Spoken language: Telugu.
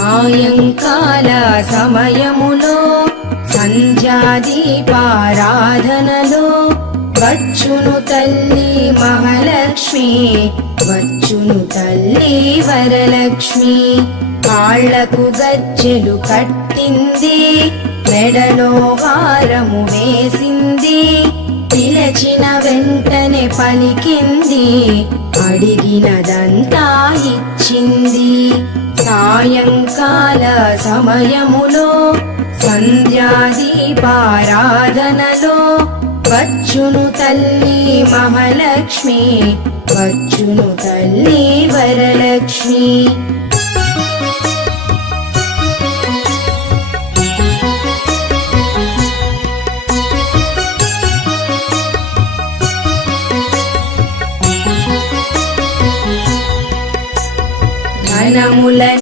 సాయంకాల సమయములో సంధ్యాదీపారాధనలో వచ్చును తల్లి మహాలక్ష్మి, వచ్చును తల్లి వరలక్ష్మి. కాళ్లకు గజ్జెలు కట్టింది, మెడలో హారము వేసింది, పిలచిన వెంటనే పలికింది, అడిగినదంతా ఇచ్చింది. సాయంకాల సమయములో సంధ్యాదీపారాధనలో వచ్చును తల్లి మహాలక్ష్మి, వచ్చును తల్లి వరలక్ష్మి.